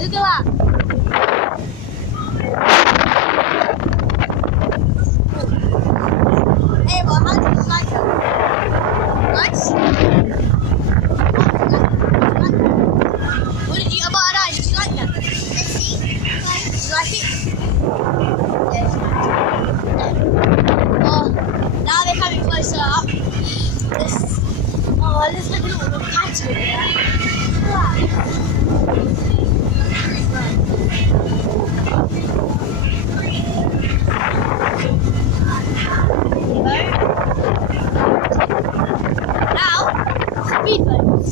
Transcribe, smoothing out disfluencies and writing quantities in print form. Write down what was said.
look at that. Hey, well, how did you like it? Nice? What did you, about an eye, did you like that? Did you like it? Yes. Oh, now they're coming closer up. This, oh, there's like a little patch over there. Now, speedboats.